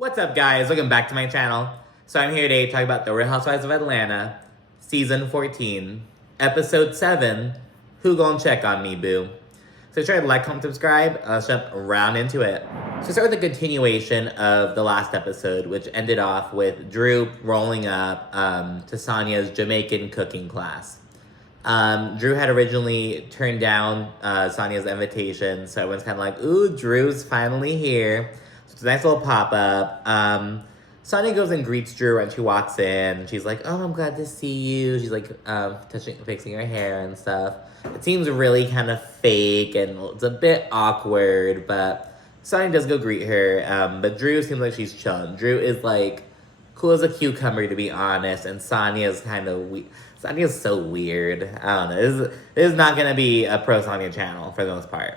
What's up, guys? Welcome back to my channel. So I'm here today to talk about The Real Housewives of Atlanta, Season 14, Episode 7, Who Gon' Check on Me, Boo? So try to like, comment, subscribe. Let's jump right into it. So start with the continuation of the last episode, which ended off with Drew rolling up to Sanya's Jamaican cooking class. Drew had originally turned down Sanya's invitation, so everyone's kind of like, ooh, Drew's finally here. So it's a nice little pop-up. Sanya goes and greets Drew and she walks in. She's like, oh, I'm glad to see you. She's like fixing her hair and stuff. It seems really kind of fake and it's a bit awkward, but Sanya does go greet her. But Drew seems like she's chilling. Drew is like cool as a cucumber, to be honest, and Sanya's kind of Sanya's so weird. I don't know. This is not gonna be a pro Sanya channel for the most part.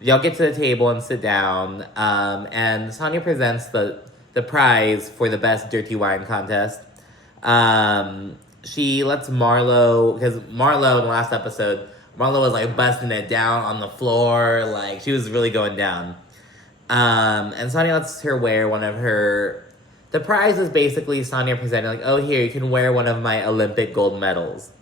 Y'all get to the table and sit down, and Sanya presents the prize for the best dirty wine contest. She lets Marlo, because Marlo in the last episode, Marlo was like busting it down on the floor, like she was really going down. And Sanya lets her wear one of her, the prize is basically Sanya presenting like, oh, here, you can wear one of my Olympic gold medals.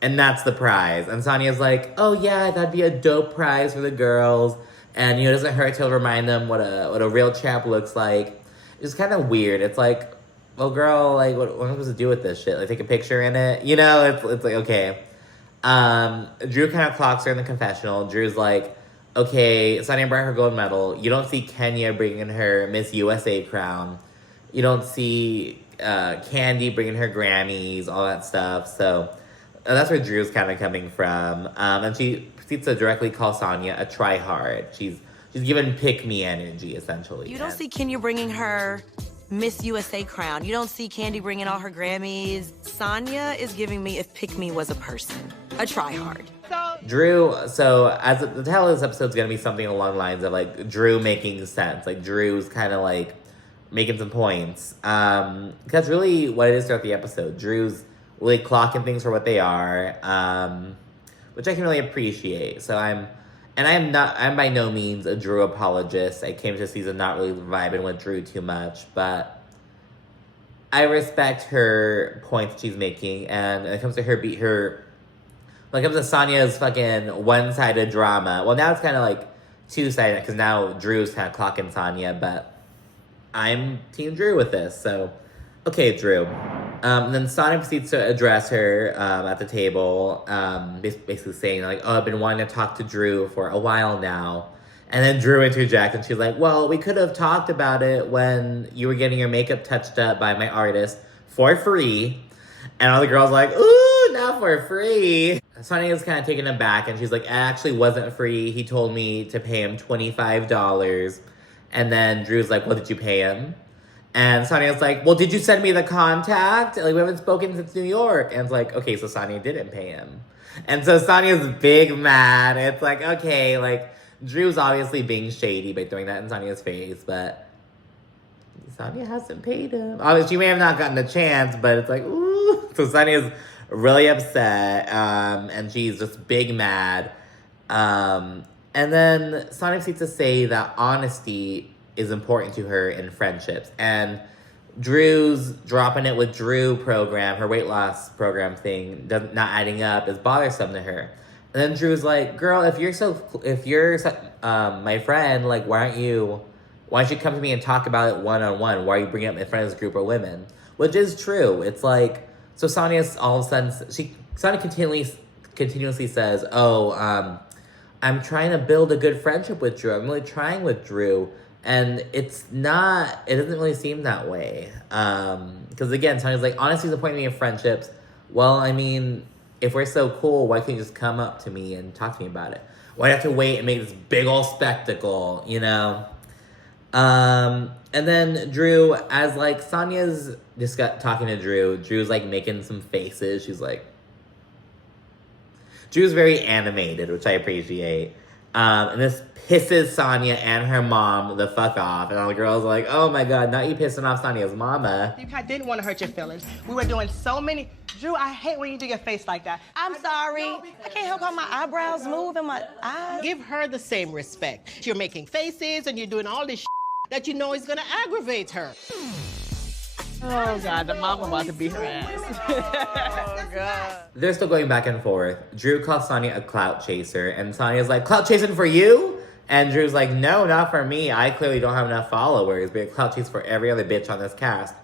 And that's the prize. And Sanya's like, oh yeah, that'd be a dope prize for the girls. And, it doesn't hurt to remind them what a real champ looks like. It's kind of weird. It's like, well, girl, like, what am I supposed to do with this shit? Like, take a picture in it? It's like, okay. Drew kind of clocks her in the confessional. Drew's like, okay, Sanya brought her gold medal. You don't see Kenya bringing her Miss USA crown. You don't see Kandi bringing her Grammys, all that stuff. So that's where Drew's kind of coming from. And she proceeds to directly call Sanya a try-hard. She's given pick-me energy, essentially. You don't see Kenya bringing her Miss USA crown. You don't see Kandi bringing all her Grammys. Sanya is giving me if pick-me was a person. A try-hard. Drew, so as the title of this episode is going to be something along the lines of, like, Drew making sense. Like, Drew's kind of, like, making some points. That's really what it is throughout the episode. Drew's really clocking things for what they are, which I can really appreciate. So I'm by no means a Drew apologist. I came to the season not really vibing with Drew too much, but I respect her points that she's making. And when it comes to when it comes to Sanya's fucking one-sided drama, well, now it's kind of like two-sided, because now Drew's kind of clocking Sanya, but I'm Team Drew with this, so okay, Drew. Then Sanya proceeds to address her at the table, basically saying, like, oh, I've been wanting to talk to Drew for a while now. And then Drew interjects, and she's like, well, we could have talked about it when you were getting your makeup touched up by my artist for free. And all the girls are like, ooh, not for free. Sanya's kind of taken aback, and she's like, it actually wasn't free. He told me to pay him $25. And then Drew's like, well, did you pay him? And Sanya's like, well, did you send me the contact? Like, we haven't spoken since New York. And it's like, okay, so Sanya didn't pay him. And so Sanya's big mad. It's like, okay, like, Drew's obviously being shady by throwing that in Sanya's face, but Sanya hasn't paid him. Obviously, she may have not gotten a chance, but it's like, ooh. So Sanya's really upset, and she's just big mad. And then Sanya proceeds to say that honesty is important to her in friendships. And Drew's dropping it with Drew program, her weight loss program thing, not adding up, is bothersome to her. And then Drew's like, girl, if you're my friend, like, why don't you come to me and talk about it one-on-one? Why are you bringing up my friends group of women? Which is true. It's like, so Sanya's all of a sudden, Sanya continuously says, oh, I'm trying to build a good friendship with Drew. I'm really trying with Drew. And it doesn't really seem that way. Because again, Sanya's like, honesty is the point of me in friendships. Well, I mean, if we're so cool, why can't you just come up to me and talk to me about it? Why do you have to wait and make this big old spectacle, And then Drew, as like Sanya's just talking to Drew's like making some faces. She's like, Drew's very animated, which I appreciate. And this pisses Sanya and her mom the fuck off. And all the girls are like, oh my god, not you pissing off Sanya's mama. I didn't want to hurt your feelings. We were doing so many. Drew, I hate when you do your face like that. I'm sorry. I can't help how my eyebrows move and my eyes. Give her the same respect. You're making faces and you're doing all this that you know is gonna aggravate her. Oh God, the mama about to beat her ass. Oh God. They're still going back and forth. Drew calls Sanya a clout chaser, and Sanya's like, clout chasing for you? And Drew's like, no, not for me. I clearly don't have enough followers, but clout chasing for every other bitch on this cast.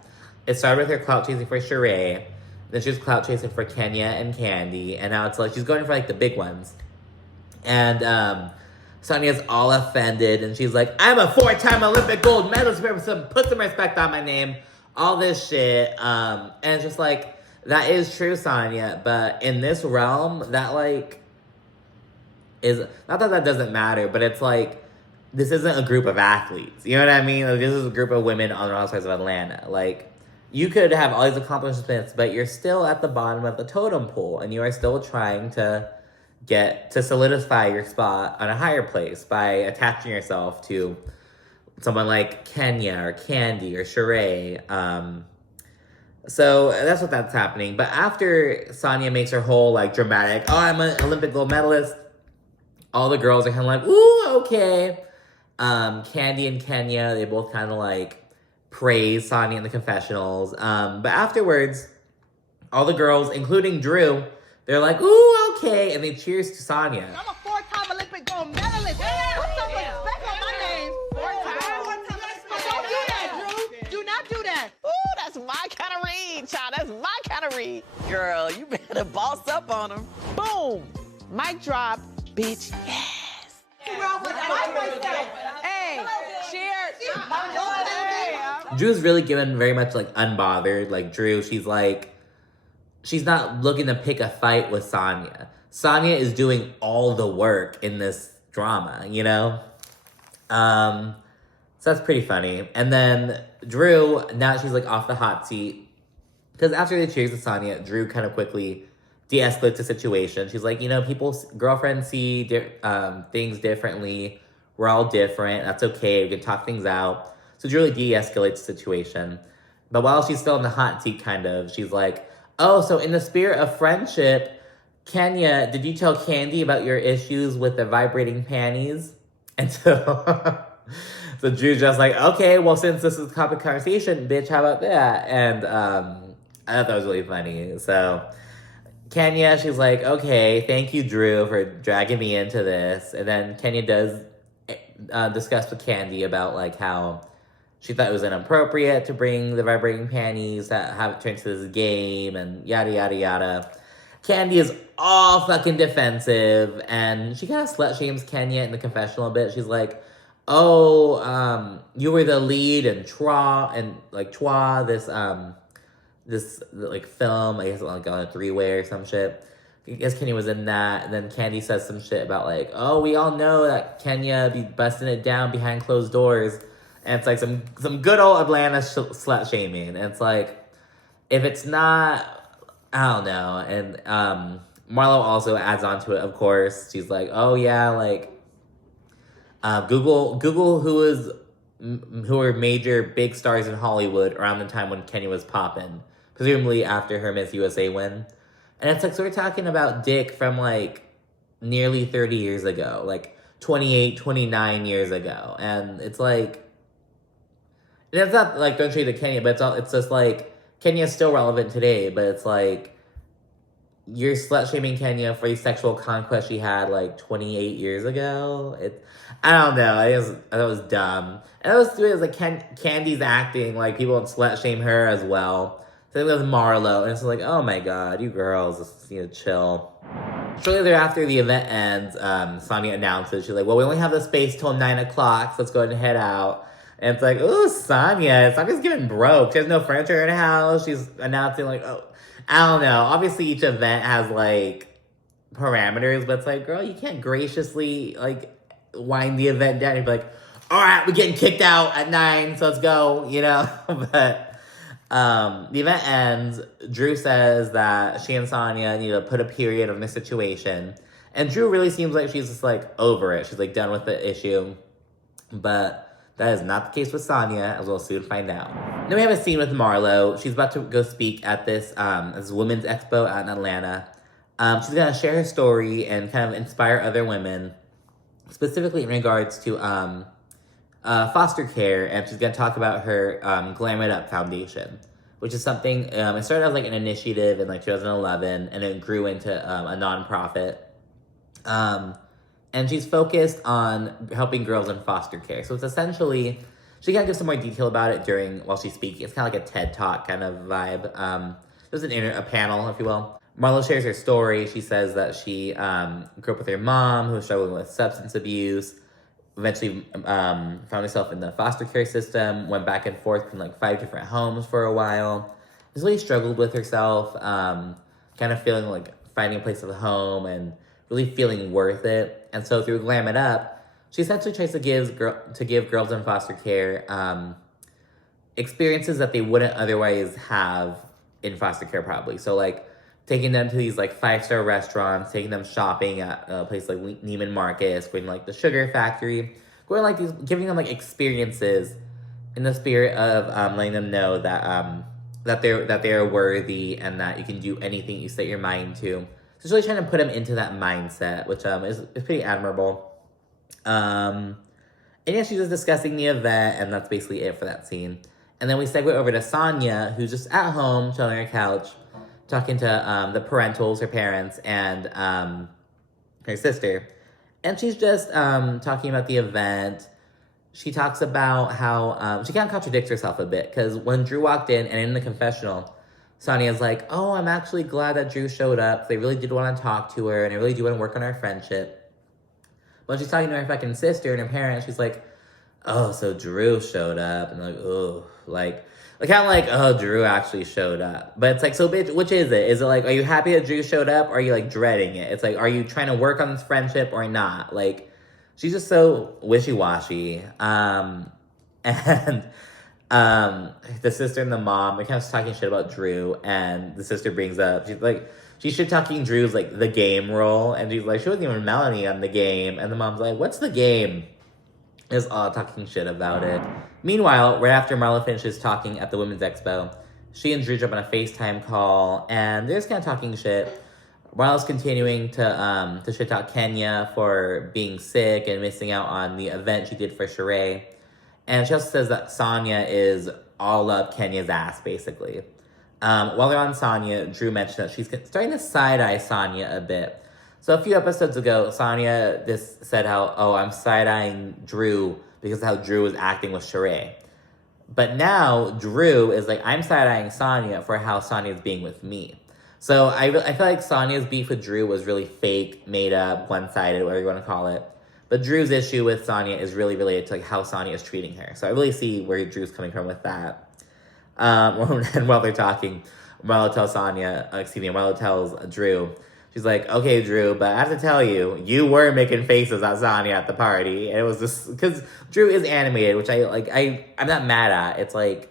It started with her clout chasing for Shereé, then she was clout chasing for Kenya and Kandi, and now it's like she's going for like the big ones. And Sanya's all offended, and she's like, I'm a 4-time Olympic gold medalist, put some respect on my name. All this shit, and it's just like, that is true, Sanya, but in this realm, that, like, is, not that that doesn't matter, but it's like, this isn't a group of athletes, you know what I mean? Like, this is a group of women on the Housewives of Atlanta. Like, you could have all these accomplishments, but you're still at the bottom of the totem pole, and you are still trying to solidify your spot on a higher place by attaching yourself to someone like Kenya or Kandi or Shereé. So that's that's happening. But after Sanya makes her whole like dramatic, oh, I'm an Olympic gold medalist, all the girls are kind of like, ooh, okay. Kandi and Kenya, they both kind of like praise Sanya in the confessionals. But afterwards, all the girls, including Drew, they're like, ooh, okay. And they cheers to Sanya. I'm a 4-time Olympic gold medalist. Put some respect on my name. 4 times. Don't do that, Drew. Do not do that. Ooh, that's my kind of read, child. That's my kind of read. Girl, you better boss up on them. Boom. Mic drop, bitch. Yes. Hey, cheers. Drew's really given very much like unbothered. Like Drew, she's like, she's not looking to pick a fight with Sanya. Sanya is doing all the work in this drama, you know? So that's pretty funny. And then Drew, now she's like off the hot seat. Because after they cheers to Sanya, Drew kind of quickly de-escalates the situation. She's like, you know, girlfriends see things differently. We're all different. That's okay. We can talk things out. So Drew really de-escalates the situation. But while she's still in the hot seat, kind of, she's like, oh, so in the spirit of friendship, Kenya, did you tell Kandi about your issues with the vibrating panties? And so, so Drew's just like, okay, well, since this is a topic of conversation, bitch, how about that? And I thought that was really funny. So Kenya, she's like, okay, thank you, Drew, for dragging me into this. And then Kenya does discuss with Kandi about like how she thought it was inappropriate to bring the vibrating panties, have it turn to this game, and yada, yada, yada. Kandi is all fucking defensive, and she kind of slut-shames Kenya in the confessional a bit. She's like, oh, you were the lead in RHOA, this like film, I guess like on a 3-way or some shit. I guess Kenya was in that, and then Kandi says some shit about like, oh, we all know that Kenya be busting it down behind closed doors. And it's like some good old Atlanta slut shaming. And it's like, if it's not, I don't know. And Marlo also adds on to it, of course. She's like, oh yeah, like Google who were major big stars in Hollywood around the time when Kenya was popping, presumably after her Miss USA win. And it's like, so we're talking about Dick from like nearly 30 years ago, like 28, 29 years ago. And it's like, and it's not like, don't trade to Kenya, but it's just like, Kenya's still relevant today, but it's like, you're slut-shaming Kenya for the sexual conquest she had like 28 years ago. I don't know, I thought it was dumb. And it was like Kandi's acting, like people would slut-shame her as well. So it was Marlo, and it's like, oh my god, you girls, just, you know, chill. Shortly thereafter, the event ends, Sanya announces, she's like, well, we only have the space till 9 o'clock, so let's go ahead and head out. And it's like, ooh, Sanya's getting broke. She has no furniture in her house. She's announcing like, oh, I don't know. Obviously, each event has like parameters, but it's like, girl, you can't graciously like wind the event down. You'd be like, all right, we're getting kicked out at 9, so let's go, you know? But the event ends. Drew says that she and Sanya need to put a period on this situation. And Drew really seems like she's just like over it. She's like done with the issue. But that is not the case with Sanya, as we'll soon find out. Then we have a scene with Marlo. She's about to go speak at this women's expo out in Atlanta. She's going to share her story and kind of inspire other women, specifically in regards to foster care, and she's going to talk about her Glam It Up Foundation, which is something, it started as like an initiative in like 2011, and it grew into a nonprofit. And she's focused on helping girls in foster care. So it's essentially, she kind of gives some more detail about it while she's speaking. It's kind of like a TED Talk kind of vibe. There's a panel, if you will. Marlo shares her story. She says that she grew up with her mom, who was struggling with substance abuse, eventually found herself in the foster care system, went back and forth between like 5 different homes for a while. Just really struggled with herself, kind of feeling like finding a place of home and really feeling worth it. And so through Glam It Up, she essentially tries to give girls in foster care experiences that they wouldn't otherwise have in foster care probably. So like taking them to these like 5-star restaurants, taking them shopping at a place like Neiman Marcus, going to like the Sugar Factory, going like these, giving them like experiences in the spirit of letting them know that that they are worthy and that you can do anything you set your mind to. So it's really trying to put them into that mindset, which is pretty admirable. And yeah, she's just discussing the event, and that's basically it for that scene. And then we segue over to Sanya, who's just at home, chilling on her couch, talking to the parentals, her parents, and her sister. And she's just talking about the event. She talks about how she kind of contradicts herself a bit, because when Drew walked in, and in the confessional, Sonya's like, oh, I'm actually glad that Drew showed up. They really did want to talk to her, and they really do want to work on our friendship. But when she's talking to her fucking sister and her parents, she's like, oh, so Drew showed up. And like, oh, like kind of like, oh, Drew actually showed up. But it's like, so bitch, which is it? Is it like, are you happy that Drew showed up, or are you like dreading it? It's like, are you trying to work on this friendship or not? Like, she's just so wishy-washy. And the sister and the mom, they're kind of talking shit about Drew, and the sister brings up, she's like, she's shit talking Drew's like the game role, and she's like, she wasn't even Melanie on the game, and the mom's like, what's the game? Is all talking shit about it. Meanwhile, right after Marlo finishes talking at the Women's Expo, she and Drew jump on a FaceTime call, and they're just kind of talking shit. Marlo's continuing to shit talk Kenya for being sick and missing out on the event she did for Shereé. And she also says that Sanya is all up Kenya's ass, basically. While they're on Sanya, Drew mentioned that she's starting to side-eye Sanya a bit. So a few episodes ago, Sanya just said how, oh, I'm side-eyeing Drew because of how Drew was acting with Shereé. But now, Drew is like, I'm side-eyeing Sanya for how Sanya's being with me. So I feel like Sanya's beef with Drew was really fake, made up, one-sided, whatever you want to call it. But Drew's issue with Sanya is really related to like how Sanya is treating her. So I really see where Drew's coming from with that. And while they're talking, Marlo tells Drew, she's like, okay, Drew, but I have to tell you, you were making faces at Sanya at the party. And it was just, because Drew is animated, which I'm not mad at. It's like,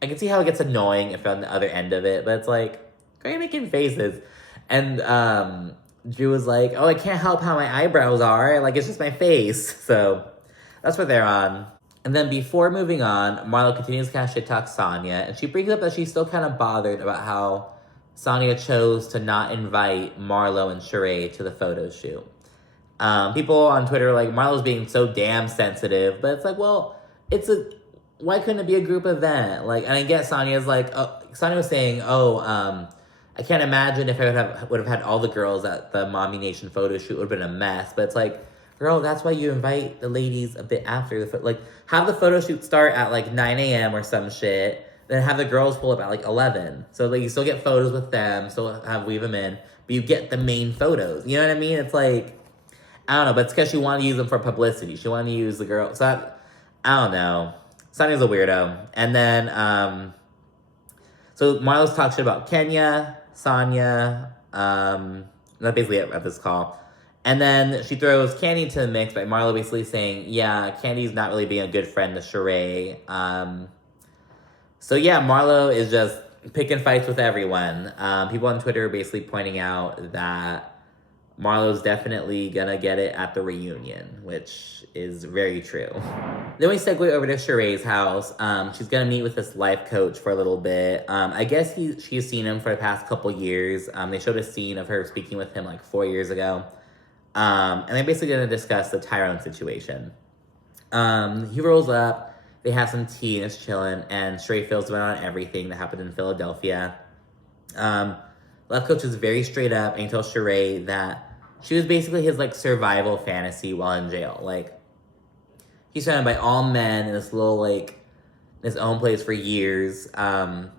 I can see how it gets annoying if you're on the other end of it, but it's like, why are you making faces? And Drew was like, oh, I can't help how my eyebrows are. Like, it's just my face. So that's what they're on. And then before moving on, Marlo continues to kind of shit talk Sanya, and she brings up that she's still kind of bothered about how Sanya chose to not invite Marlo and Shereé to the photo shoot. People on Twitter are like, Marlo's being so damn sensitive, but it's like, well, why couldn't it be a group event? Like, and I get Sanya's like, Sanya was saying, I can't imagine if I would have had all the girls at the MommiNATION photo shoot, it would have been a mess. But it's like, girl, that's why you invite the ladies a bit after have the photo shoot start at like 9 a.m. or some shit, then have the girls pull up at like 11. So like you still get photos with them, still weave them in, but you get the main photos. You know what I mean? It's like, I don't know, but it's because she wanted to use them for publicity. She wanted to use the girl. So I don't know. Sanya's a weirdo. And then, so Marlo's talk shit about Kenya, Sanya, that's basically it at this call. And then she throws Kandi into the mix by Marlo basically saying, yeah, Kandi's not really being a good friend to Shereé. So yeah, Marlo is just picking fights with everyone. People on Twitter are basically pointing out that Marlo's definitely gonna get it at the reunion, which is very true. Then we segue over to Sheree's house. She's gonna meet with this life coach for a little bit. I guess she's seen him for the past couple years. They showed a scene of her speaking with him like 4 years ago. And they're basically gonna discuss the Tyrone situation. He rolls up, they have some tea and it's chilling, and Shereé fills him in on everything that happened in Philadelphia. Life coach is very straight up, and he tells Shereé that she was basically his, like, survival fantasy while in jail. Like, he's surrounded by all men in this little, like, his own place for years. And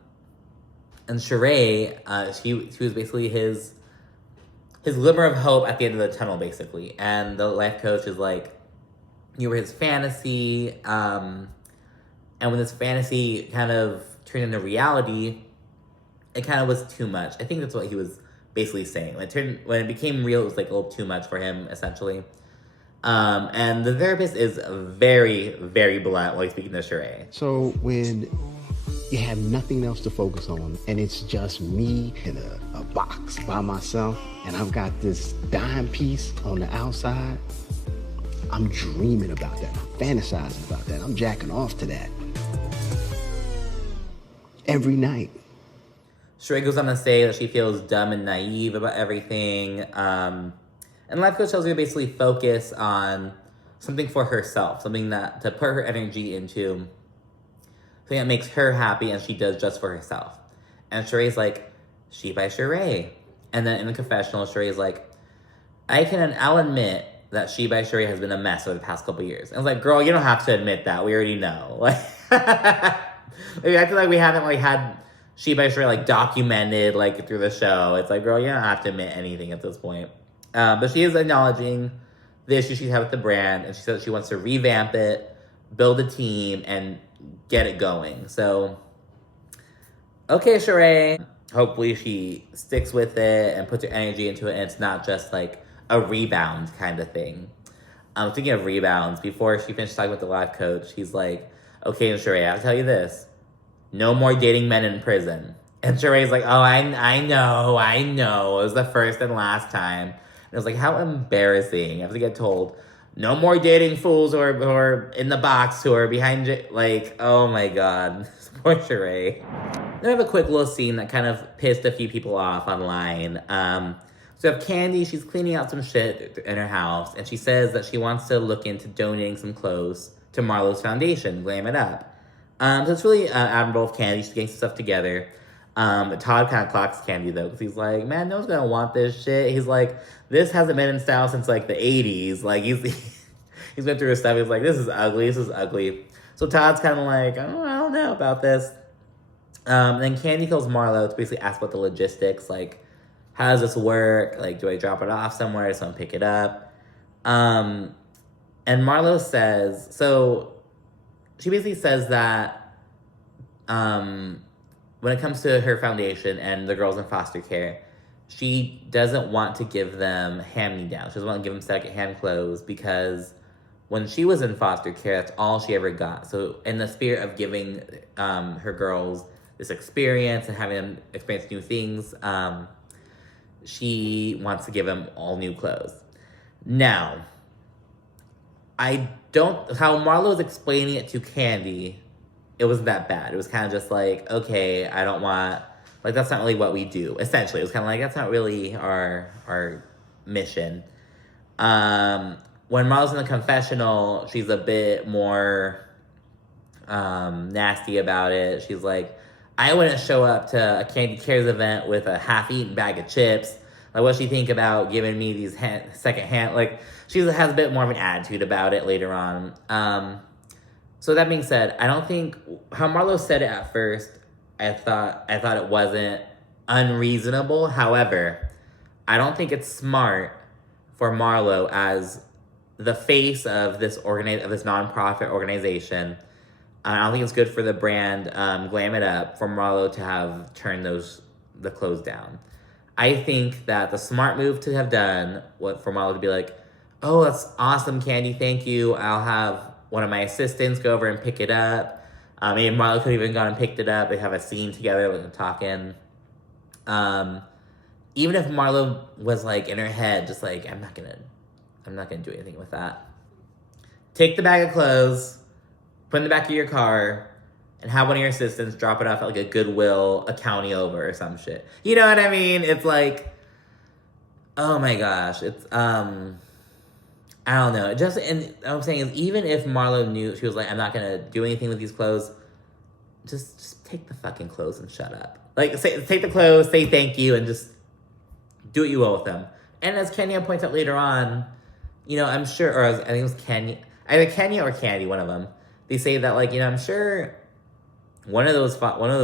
Shereé, she was basically his glimmer of hope at the end of the tunnel, basically. And the life coach is like, you were his fantasy. And when this fantasy kind of turned into reality, it kind of was too much. I think that's what he was basically saying. When it became real, it was like a little too much for him, essentially. And the therapist is very, very blunt while he's speaking to Shereé. So when you have nothing else to focus on, and it's just me in a box by myself, and I've got this dime piece on the outside, I'm dreaming about that. I'm fantasizing about that. I'm jacking off to that every night. Shereé goes on to say that she feels dumb and naive about everything. And life coach tells her to basically focus on something for herself, something that to put her energy into, something that makes her happy and she does just for herself. And Sheree's like, she by Shereé. And then in the confessional, Sheree's like, I'll admit that She by Shereé has been a mess over the past couple years. And I was like, girl, you don't have to admit that. We already know. Like, I feel like we haven't like had She by Shereé like documented like through the show. It's like, girl, you don't have to admit anything at this point. But she is acknowledging the issue she's had with the brand, and she says she wants to revamp it, build a team, and get it going. So, okay, Shereé. Hopefully she sticks with it and puts her energy into it, and it's not just like a rebound kind of thing. Thinking of rebounds, before she finished talking with the life coach, he's like, okay, and Shereé, I'll tell you this. No more dating men in prison. And Sheree's like, oh, I know. It was the first and last time. And I was like, how embarrassing. I have to get told, no more dating fools who are in the box, who are behind you. Like, oh my God. Poor Shereé. Then I have a quick little scene that kind of pissed a few people off online. So we have Kandi, she's cleaning out some shit in her house, and she says that she wants to look into donating some clothes to Marlo's foundation, Glam It Up. So it's really admirable of Kandi. She's getting some stuff together. Todd kind of clocks Kandi, though, because he's like, man, no one's going to want this shit. He's like, this hasn't been in style since, like, the 80s. Like, he's been through his stuff. He's like, this is ugly. So Todd's kind of like, I don't know about this. Then Kandi calls Marlo to basically ask about the logistics. Like, how does this work? Like, do I drop it off somewhere? Does someone pick it up? And Marlo says, so she basically says that when it comes to her foundation and the girls in foster care, she doesn't want to give them hand-me-downs. She doesn't want to give them second-hand clothes because when she was in foster care, that's all she ever got. So in the spirit of giving her girls this experience and having them experience new things, she wants to give them all new clothes. Now, how Marlo was explaining it to Kandi, it wasn't that bad. It was kind of just like, okay, I don't want, like, that's not really what we do. Essentially, it was kind of like, that's not really our mission. When Marlo's in the confessional, she's a bit more nasty about it. She's like, I wouldn't show up to a Kandi Cares event with a half-eaten bag of chips. Like, what'd she think about giving me these second-hand? Like, she has a bit more of an attitude about it later on. So that being said, I don't think how Marlo said it at first, I thought it wasn't unreasonable. However, I don't think it's smart for Marlo as the face of this nonprofit organization. I don't think it's good for the brand Glam It Up for Marlo to have turned the clothes down. I think that the smart move to have done for Marlo to be like, oh, that's awesome, Kandi, thank you. I'll have one of my assistants go over and pick it up. Me and Marlo could have even gone and picked it up. They have a scene together, like talking. Even if Marlo was like in her head, just like, I'm not gonna do anything with that. Take the bag of clothes, put it in the back of your car, and have one of your assistants drop it off at like a Goodwill, a county over or some shit. You know what I mean? It's like, oh my gosh. It's, I don't know. Just, and what I'm saying is, even if Marlo knew, she was like, I'm not gonna do anything with these clothes, just take the fucking clothes and shut up. Like, take the clothes, say thank you, and just do what you will with them. And as Kenya points out later on, you know, I'm sure, or I think it was Kenya, either Kenya or Kandi, one of them, they say that, like, you know, I'm sure one of those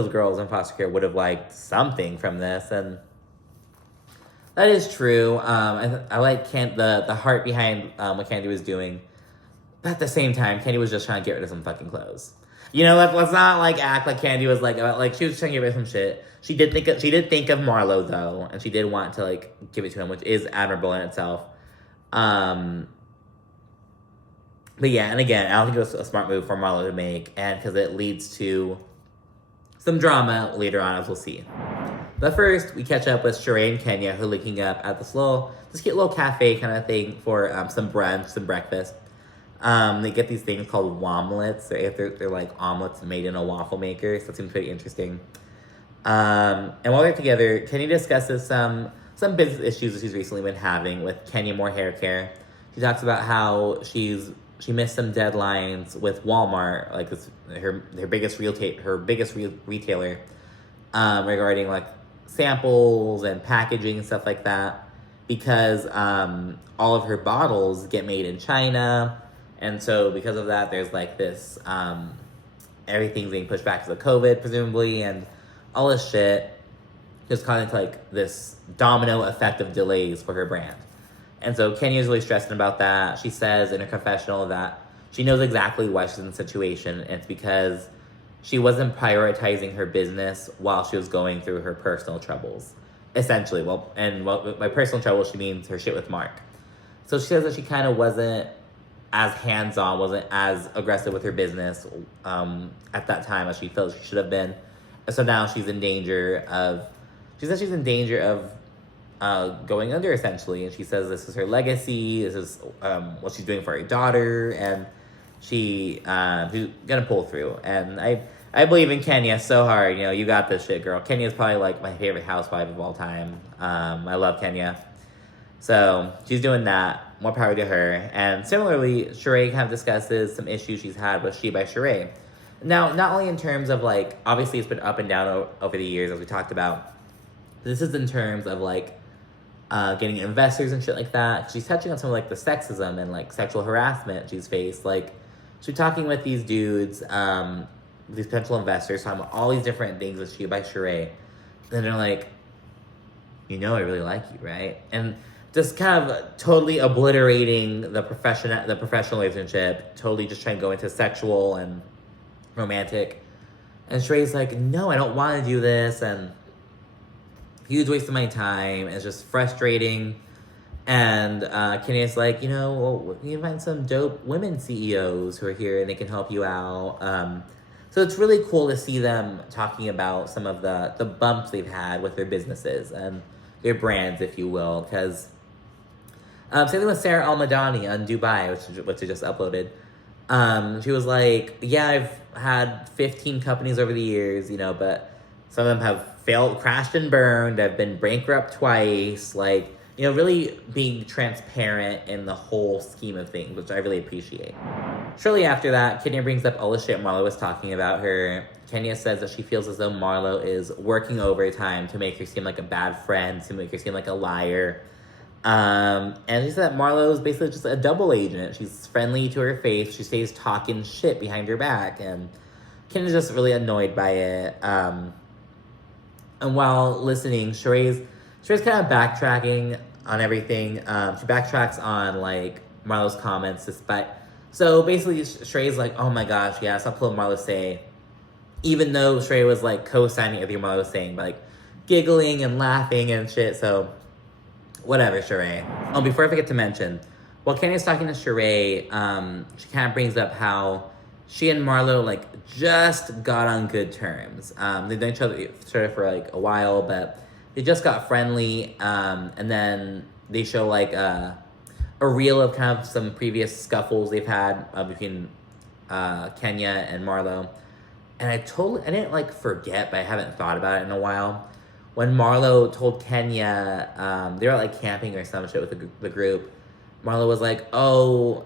girls in foster care would have liked something from this, and that is true. I like the heart behind what Kandi was doing, but at the same time, Kandi was just trying to get rid of some fucking clothes. You know, let's not like act like Kandi was like she was trying to get rid of some shit. She did think of Marlo though, and she did want to like give it to him, which is admirable in itself. But yeah, and again, I don't think it was a smart move for Marlo to make, and because it leads to some drama later on, as we'll see. But first, we catch up with Shereé and Kenya, who are linking up at this cute little cafe kind of thing for some brunch, some breakfast. They get these things called womlets. They're like omelets made in a waffle maker, so it seems pretty interesting. And while they're together, Kenya discusses some business issues that she's recently been having with Kenya More Hair Care. She talks about how she missed some deadlines with Walmart, like her biggest retailer, regarding like samples and packaging and stuff like that, because all of her bottles get made in China, and so because of that, there's like this everything's being pushed back because of COVID, presumably, and all this shit, just kind of like this domino effect of delays for her brand. And so Kenya's really stressing about that. She says in her confessional that she knows exactly why she's in the situation, and it's because she wasn't prioritizing her business while she was going through her personal troubles, essentially. By personal troubles, she means her shit with Mark. So she says that she kind of wasn't as hands-on, wasn't as aggressive with her business at that time as she felt she should have been. And so now she's in danger of going under, essentially. And she says this is her legacy, this is what she's doing for her daughter, and she's gonna pull through. And I believe in Kenya so hard. You know, you got this shit, girl. Kenya's probably like my favorite housewife of all time. I love Kenya. So she's doing that. More power to her. And similarly, Shereé kind of discusses some issues she's had with She by Shereé. Now, not only in terms of like, obviously it's been up and down over the years, as we talked about. This is in terms of like getting investors and shit like that. She's touching on some of like the sexism and like sexual harassment she's faced. Like, she's talking with these dudes, these potential investors, talking about all these different things with She by Shereé. And they're like, you know, I really like you, right? And just kind of totally obliterating the professional relationship, totally just trying to go into sexual and romantic. And Sheree's like, no, I don't want to do this, and huge waste of my time. It's just frustrating. And Kenya's like, you know, well, you can find some dope women CEOs who are here and they can help you out. So it's really cool to see them talking about some of the bumps they've had with their businesses and their brands, if you will. Because same thing with Sarah Al-Madani on Dubai, which I just uploaded. She was like, yeah, I've had 15 companies over the years, you know, but some of them have failed, crashed and burned. I've been bankrupt twice. Like, you know, really being transparent in the whole scheme of things, which I really appreciate. Shortly after that, Kenya brings up all the shit Marlo was talking about her. Kenya says that she feels as though Marlo is working overtime to make her seem like a bad friend, to make her seem like a liar. And she said that Marlo is basically just a double agent. She's friendly to her face. She stays talking shit behind her back. And Kenya's just really annoyed by it. And while listening, Sheree's kind of backtracking on everything. She backtracks on, like, Marlo's comments despite... So, basically, Sheree's like, oh my gosh, yeah, stop letting Marlo say. Even though Shereé was, like, co-signing everything Marlo was saying, by, like, giggling and laughing and shit, so... Whatever, Shereé. Oh, before I forget to mention, while Kenya's talking to Shereé, she kind of brings up how she and Marlo, like, just got on good terms. They've known each other for, like, a while, but they just got friendly, and then they show, like, a reel of kind of some previous scuffles they've had between Kenya and Marlo. And I didn't, like, forget, but I haven't thought about it in a while. When Marlo told Kenya, they were like camping or some shit with the group, Marlo was like, oh,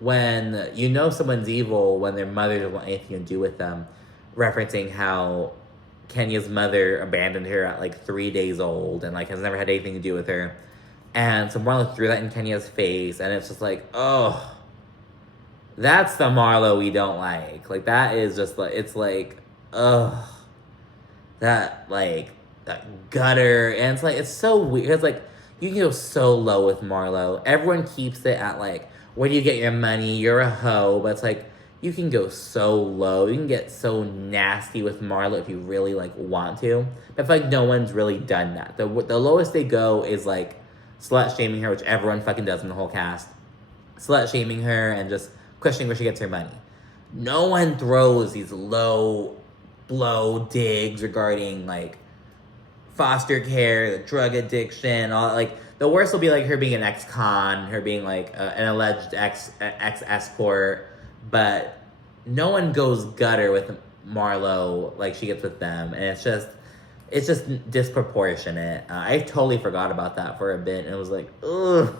when you know someone's evil when their mother doesn't want anything to do with them, referencing how Kenya's mother abandoned her at like 3 days old and like has never had anything to do with her. And so Marlo threw that in Kenya's face, and it's just like, oh, that's the Marlo we don't like. Like, that is just like, it's like, ugh, that gutter. And it's like, it's so weird. It's like, you can go so low with Marlo. Everyone keeps it at like, where do you get your money? You're a hoe. But it's like, you can go so low. You can get so nasty with Marlo if you really like want to. But I feel like no one's really done that. The lowest they go is like slut shaming her, which everyone fucking does in the whole cast. Slut shaming her and just questioning where she gets her money. No one throws these low blow digs regarding like foster care, drug addiction, all like the worst will be like her being an ex-con, her being like an alleged ex-escort, but no one goes gutter with Marlo like she gets with them, and it's just disproportionate. I totally forgot about that for a bit, and it was like, ugh.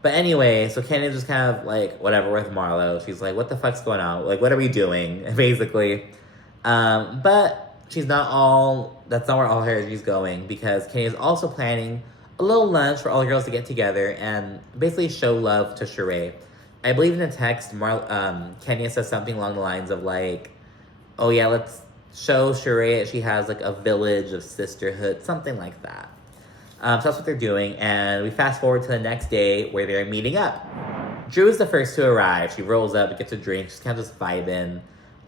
But anyway, so Candy's just kind of like, whatever with Marlo. She's like, what the fuck's going on? Like, what are we doing? Basically. But that's not where all her energy's going, because Kenny is also planning a little lunch for all the girls to get together and basically show love to Shereé. I believe in the text, Kenya says something along the lines of like, oh yeah, let's show Shereé that she has like a village of sisterhood, something like that. So that's what they're doing, and we fast forward to the next day where they're meeting up. Drew is the first to arrive. She rolls up, gets a drink, she's kind of just vibing.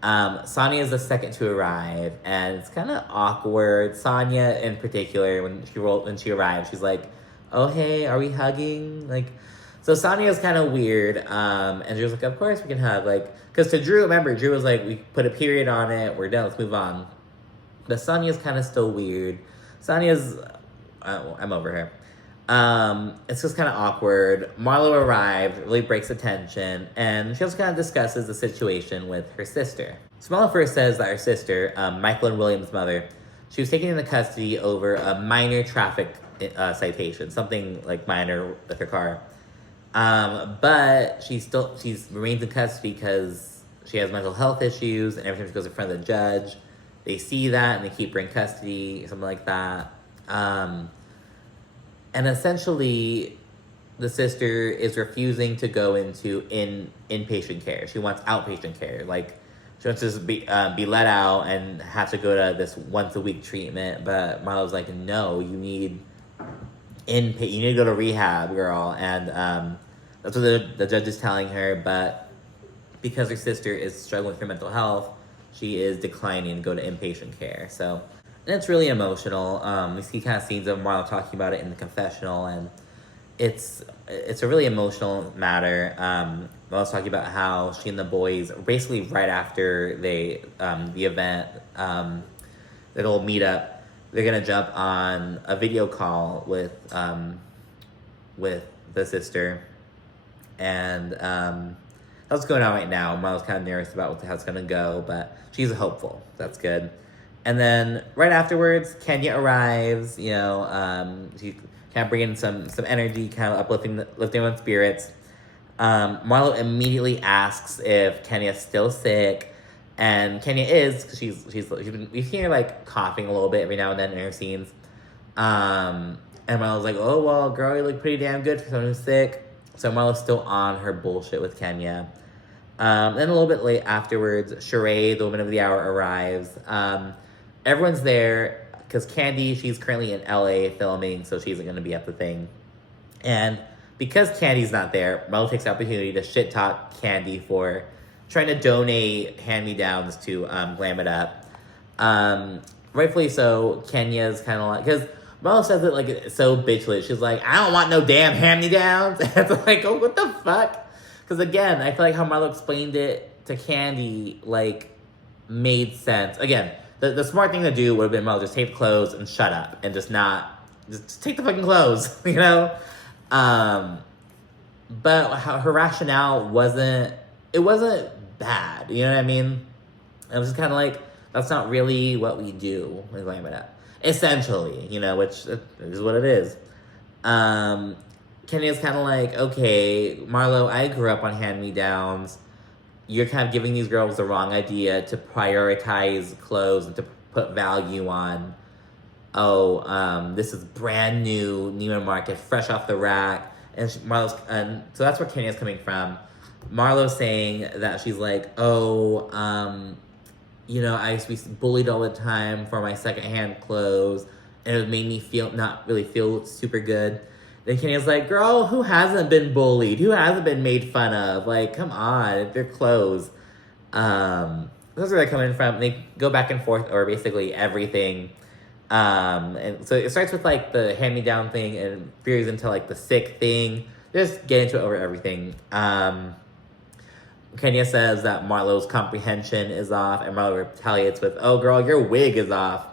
Sanya is the second to arrive, and it's kind of awkward. Sanya, in particular, when she arrived, she's like, "Oh hey, are we hugging?" Like, so Sanya is kind of weird, and Drew's like, "Of course we can hug." Like, because to Drew, remember, Drew was like, "We put a period on it. We're done. Let's move on." But Sanya's kind of still weird. Sanya's, I'm over her. It's just kind of awkward. Marlo arrived, really breaks the tension, and she also kind of discusses the situation with her sister. So Marlo first says that her sister, Michael and William's mother, she was taken into custody over a minor traffic citation, something like minor with her car. But she remains in custody because she has mental health issues, and every time she goes in front of the judge, they see that and they keep her in custody, something like that. And essentially, the sister is refusing to go into inpatient care. She wants outpatient care. Like, she wants to just be let out and have to go to this once-a-week treatment. But Marlo's like, no, you need to go to rehab, girl. And that's what the judge is telling her. But because her sister is struggling with her mental health, she is declining to go to inpatient care. So... and it's really emotional. We see kind of scenes of Marlo talking about it in the confessional, and it's a really emotional matter. Marlo's talking about how she and the boys, basically right after the event, they'll meet up. They're gonna jump on a video call with the sister, and that's what's going on right now. Marlo's kind of nervous about how it's gonna go, but she's hopeful. That's good. And then right afterwards, Kenya arrives. She kind of bringing some energy, kind of lifting everyone's spirits. Marlo immediately asks if Kenya's still sick, and Kenya is, because we see her like coughing a little bit every now and then in her scenes. And Marlo's like, "Oh well, girl, you look pretty damn good for someone who's sick." So Marlo's still on her bullshit with Kenya. Then a little bit late afterwards, Shereé, the woman of the hour, arrives. Everyone's there because Kandi, she's currently in LA filming, so she isn't going to be at the thing. And because Kandi's not there, Marlo takes the opportunity to shit talk Kandi for trying to donate hand-me-downs to Glam It Up. Rightfully so, Kenya's kind of like, because Marlo says it like it's so bitchly. She's like, "I don't want no damn hand-me-downs." And it's like, oh, what the fuck? Because again, I feel like how Marlo explained it to Kandi, like, made sense. Again, the smart thing to do would have been, Marlo, just take the clothes and shut up. And just take the fucking clothes, you know? But her rationale wasn't bad, you know what I mean? It was just kind of like, that's not really what we do with Glam It Up. essentially, which is what it is. Kenya's kind of like, okay, Marlo, I grew up on hand-me-downs. You're kind of giving these girls the wrong idea to prioritize clothes and to put value on, this is brand new, Neiman Marcus, fresh off the rack. And so that's where Kenya's coming from. Marlo's saying that she's like, I used to be bullied all the time for my secondhand clothes, and it made me not really feel super good. Then Kenya's like, girl, who hasn't been bullied? Who hasn't been made fun of? Like, come on, they're clothes. That's where they're coming from. They go back and forth over basically everything. And so it starts with like the hand-me-down thing and veers into like the sick thing. They just get into it over everything. Kenya says that Marlo's comprehension is off, and Marlo retaliates with, oh girl, your wig is off.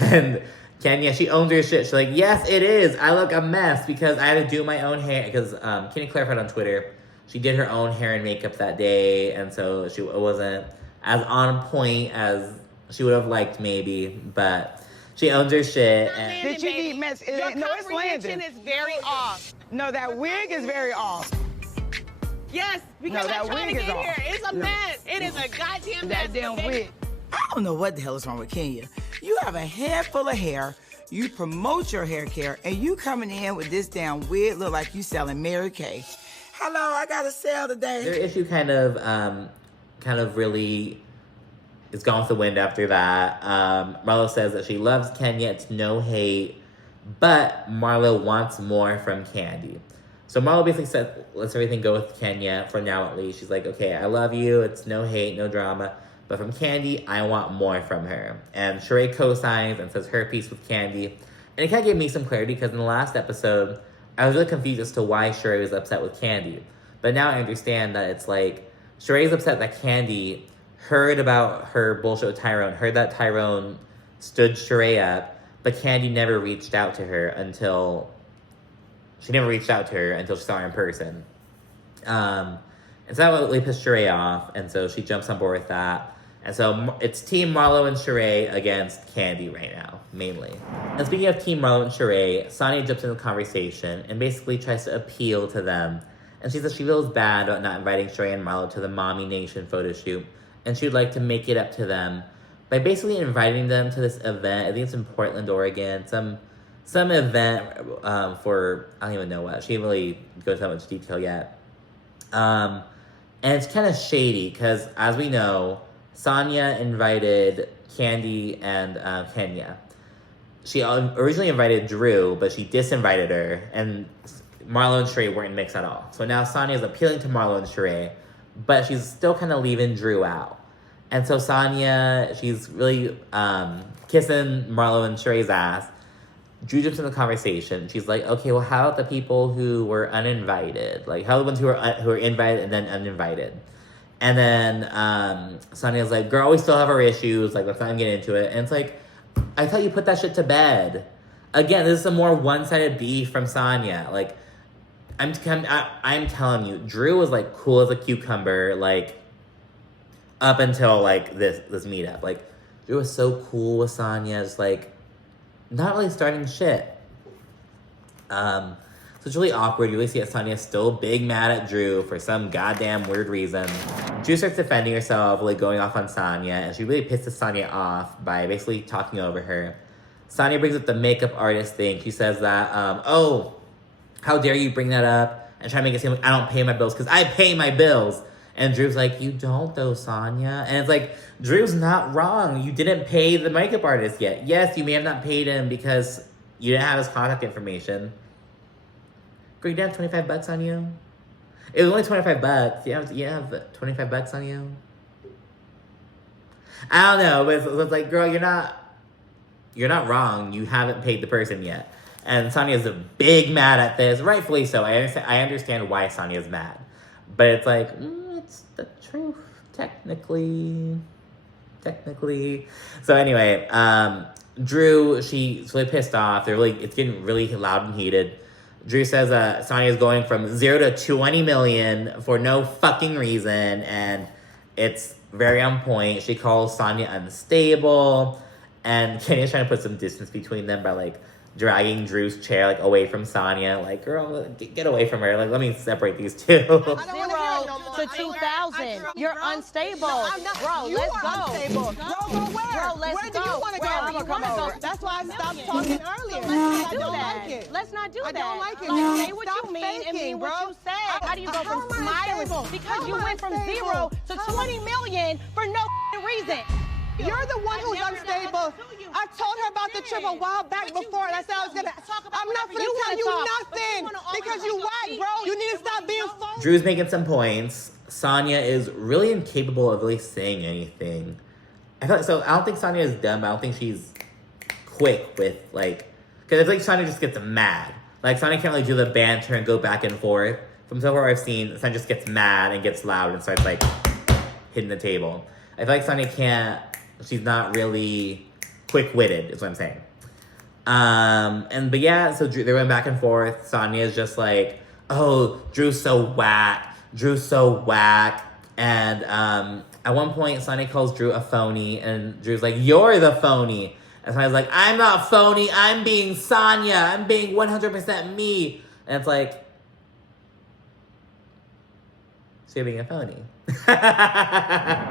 And Kenya, she owns her shit. She's like, yes, it is. I look a mess because I had to do my own hair. Because Kenya clarified on Twitter, she did her own hair and makeup that day, and so it wasn't as on point as she would have liked maybe, but she owns her shit. And Did you need mess? Your No, it's comprehension landing. is very off. No, that wig is very off. Yes, because No, that I'm trying to wig is get off. here. It's a mess. It is a goddamn mess. That damn wig. I don't know what the hell is wrong with Kenya. You have a head full of hair, you promote your hair care, and you coming in with this damn wig look like you selling Mary Kay. Hello, I got a sale today. their issue kind of really is gone with the wind after that. Marlo says that she loves Kenya. It's no hate, but Marlo wants more from Kandi. So Marlo basically said, let's everything go with Kenya for now at least. She's like, okay, I love you. It's no hate, no drama. But from Kandi, I want more from her. And Shereé co-signs and says her piece with Kandi. And it kind of gave me some clarity because in the last episode, I was really confused as to why Shereé was upset with Kandi. But now I understand that it's like, Shereé's upset that Kandi heard about her bullshit with Tyrone, heard that Tyrone stood Shereé up, but Kandi never reached out to her until she saw her in person. And so that really pissed Shereé off, and so she jumps on board with that. And so it's Team Marlo and Shereé against Kandi right now, mainly. And speaking of Team Marlo and Shereé, Sanya jumps into the conversation and basically tries to appeal to them. And she says she feels bad about not inviting Shereé and Marlo to the MommiNATION photo shoot, and she would like to make it up to them by basically inviting them to this event. I think it's in Portland, Oregon. Some event for, I don't even know what. She didn't really go into that much detail yet. And it's kind of shady because, as we know, Sanya invited Kandi and Kenya. She originally invited Drew, but she disinvited her, and Marlo and Shereé weren't mixed at all. So now Sanya's appealing to Marlo and Shereé, but she's still kind of leaving Drew out. And so Sanya, she's really kissing Marlo and Shereé's ass. Drew jumps in the conversation. She's like, okay, well, how about the people who were uninvited? Like, how are the ones who are invited and then uninvited? And then Sanya's like, girl, we still have our issues. Like, let's not get into it. And it's like, I thought you put that shit to bed. Again, this is a more one-sided beef from Sanya. Like, I'm telling you, Drew was, like, cool as a cucumber, like, up until, like, this meetup. Like, Drew was so cool with Sanya, just, like, not really starting shit. So it's really awkward. You really see that Sanya's still big mad at Drew for some goddamn weird reason. Drew starts defending herself, like going off on Sanya, and she really pisses Sanya off by basically talking over her. Sanya brings up the makeup artist thing. She says that, oh, how dare you bring that up and try to make it seem like I don't pay my bills, because I pay my bills. And Drew's like, you don't though, Sanya. And it's like, Drew's not wrong. You didn't pay the makeup artist yet. Yes, you may have not paid him because you didn't have his contact information. Girl, you didn't have $25 on you? It was only $25. You have $25 on you? I don't know, but it's like, girl, you're not wrong. You haven't paid the person yet. And Sanya's a big mad at this, rightfully so. I understand why Sanya's mad. But it's like, it's the truth, technically. So anyway, Drew, she's really pissed off. It's getting really loud and heated. Drew says Sanya is going from 0 to 20 million for no fucking reason, and it's very on point. She calls Sanya unstable, And Kenya's trying to put some distance between them by, like, dragging Drew's chair, like, away from Sanya. Like, girl, get away from her. Like, let me separate these two. 0 to 2,000. You're unstable. Bro, let's go. Bro, go where? Bro, let's where do go. you want to go? Where I'm do gonna you come wanna over. go? That's why I stopped talking earlier. Let's I not do don't that. like it. Let's not do I that. don't like it. Like, say what Stop you mean and faking, mean what bro. you say. How do you go How from am I smiling? unstable? Because How you am I went from unstable? 0 to 20 million for no reason. You're the one who's unstable. I told her about the trip a while back before, and I said I was gonna. I'm not gonna tell you nothing because you whack, bro. You need to stop being phony. Drew's making some points. Sanya is really incapable of really saying anything. I feel like, so I don't think Sanya is dumb. I don't think she's quick with, like, because I feel like Sanya just gets mad. Like, Sanya can't really do the banter and go back and forth. From so far I've seen, Sanya just gets mad and gets loud and starts, like, hitting the table. I feel like Sanya can't, she's not really quick-witted, is what I'm saying. But yeah, so Drew, they went back and forth. Sanya is just like, oh, Drew's so whack. Drew's so whack. And at one point, Sanya calls Drew a phony, and Drew's like, you're the phony. And Sanya's like, I'm not phony. I'm being Sanya. I'm being 100% me. And it's like, so you're being a phony.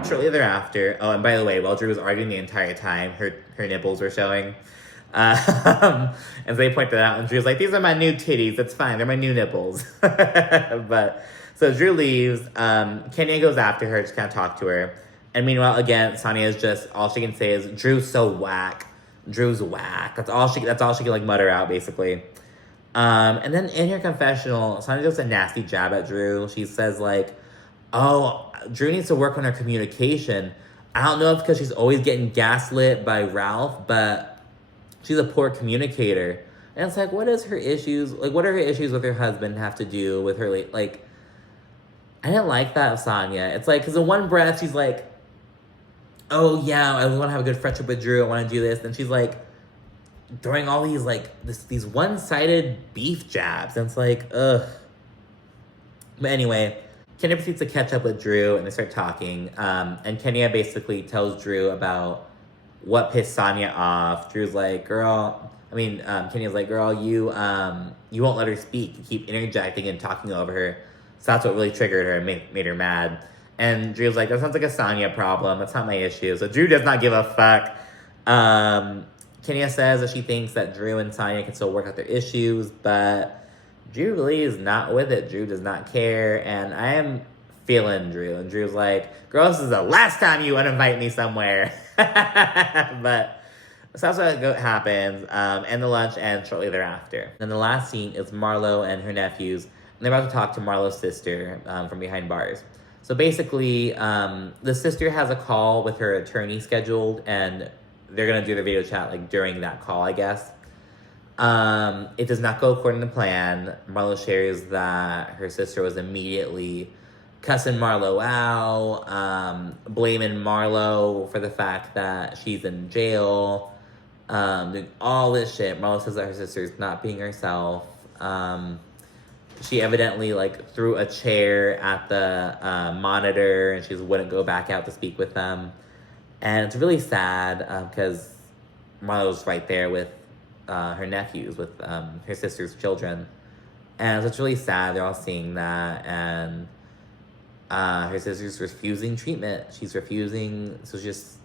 Shortly thereafter, oh, and by the way, while Drew was arguing the entire time, her nipples were showing. And so they pointed out, and Drew's like, these are my new titties. That's fine. They're my new nipples. But so Drew leaves. Kenya goes after her to kind of talk to her. And meanwhile, again, Sanya is just, all she can say is, Drew's so whack. Drew's whack. That's all she can, like, mutter out, basically. And then in her confessional, Sanya does a nasty jab at Drew. She says, like, oh, Drew needs to work on her communication. I don't know if because she's always getting gaslit by Ralph, but she's a poor communicator. And it's like, what is her issues? Like, what are her issues with her husband have to do with her, like, I didn't like that of Sanya. It's like, because in one breath, she's like, oh, yeah, I want to have a good friendship with Drew. I want to do this. And she's like, throwing all these, like, these one-sided beef jabs. And it's like, ugh. But anyway, Kenya proceeds to catch up with Drew, and they start talking. And Kenya basically tells Drew about what pissed Sanya off. Drew's like, Kenya's like, girl, you won't let her speak. You keep interjecting and talking over her. So that's what really triggered her and made her mad. And Drew's like, that sounds like a Sanya problem. That's not my issue. So Drew does not give a fuck. Kenya says that she thinks that Drew and Sanya can still work out their issues, but Drew really is not with it. Drew does not care, and I am feeling Drew. And Drew's like, girl, this is the last time you uninvite me somewhere. But so that's what happens, and the lunch ends shortly thereafter. And the last scene is Marlo and her nephews, and they're about to talk to Marlo's sister from behind bars. So basically, the sister has a call with her attorney scheduled, and they're going to do the video chat like during that call, I guess. It does not go according to plan. Marlo shares that her sister was immediately cussing Marlo out, blaming Marlo for the fact that she's in jail, doing all this shit. Marlo says that her sister's not being herself. She evidently, like, threw a chair at the monitor, and she just wouldn't go back out to speak with them. And it's really sad because Marlo's right there with her nephews, with her sister's children. And so it's really sad. They're all seeing that. And her sister's refusing treatment. She's refusing. So she's just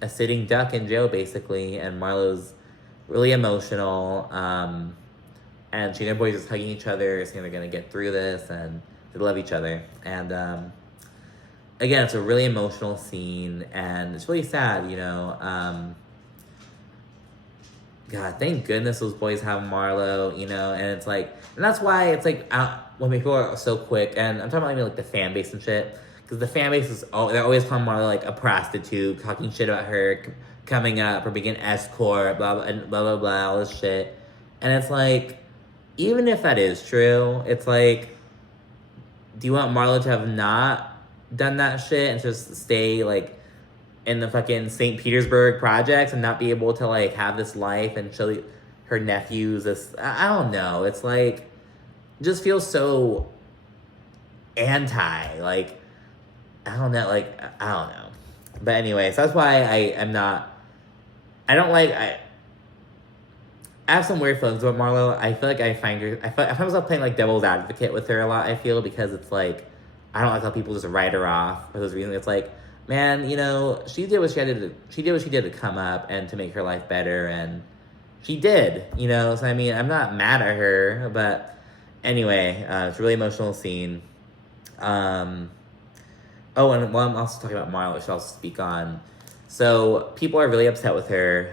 a sitting duck in jail, basically. And Marlo's really emotional. And she and her boys just hugging each other, saying they're going to get through this, and they love each other. And again, it's a really emotional scene, and it's really sad, you know. God, thank goodness those boys have Marlo, you know, and it's like, and that's why it's like, when people are so quick, and I'm talking about even like the fan base and shit, because the fan base is, they're always calling Marlo like a prostitute, talking shit about her coming up, or being an escort, blah, blah, and blah, blah, blah, all this shit. And it's like, even if that is true, it's like, do you want Marlo to have not done that shit and just stay, like, in the fucking St. Petersburg projects and not be able to, like, have this life and show her nephews this? I don't know. It's, like, it just feels so anti. Like, I don't know. Like, I don't know. But anyway, so that's why I I don't like, I have some weird feelings about Marlo. I feel like I find myself playing like devil's advocate with her a lot, I feel, because it's like, I don't like how people just write her off for those reasons. It's like, man, you know, she did what she did to come up and to make her life better, and she did, you know. So I mean, I'm not mad at her, but anyway, it's a really emotional scene. And while I'm also talking about Marlo, I should also speak on. So people are really upset with her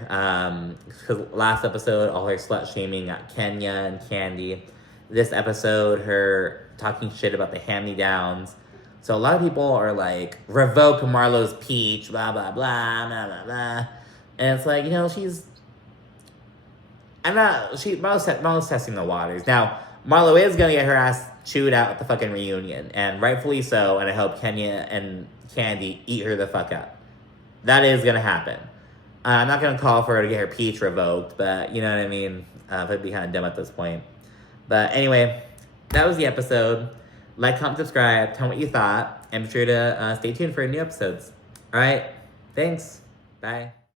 because last episode, all her slut shaming got Kenya and Kandi. This episode, her talking shit about the hand-me-downs. So a lot of people are like, revoke Marlo's peach, blah, blah, blah, blah, blah, blah. And it's like, you know, Marlo's testing the waters. Now, Marlo is going to get her ass chewed out at the fucking reunion. And rightfully so, and I hope Kenya and Kandi eat her the fuck up. That is going to happen. I'm not going to call for her to get her peach revoked, but you know what I mean? It'd be kind of dumb at this point. But anyway, that was the episode. Like, comment, subscribe, tell me what you thought, and be sure to stay tuned for new episodes. All right, thanks. Bye.